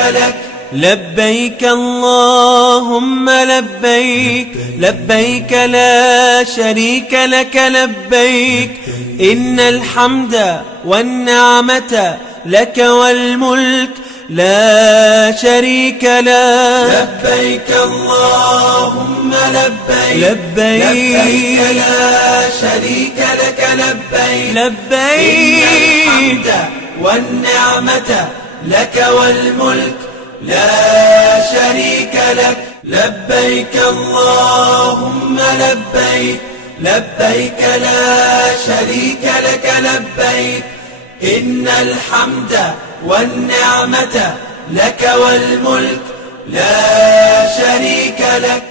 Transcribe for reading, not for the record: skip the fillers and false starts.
لك. لبيك اللهم لبيك، لبيك لا شريك لك لبيك، إن الحمد والنعمة لك والملك لا شريك لك. لبيك اللهم لبيك، لبيك لا شريك لك لبيك، لبيك إن الحمد والنعمة لك والملك لا شريك لك. لبيك اللهم لبيك، لبيك لا شريك لك لبيك، إن الحمد والنعمة لك والملك لا شريك لك.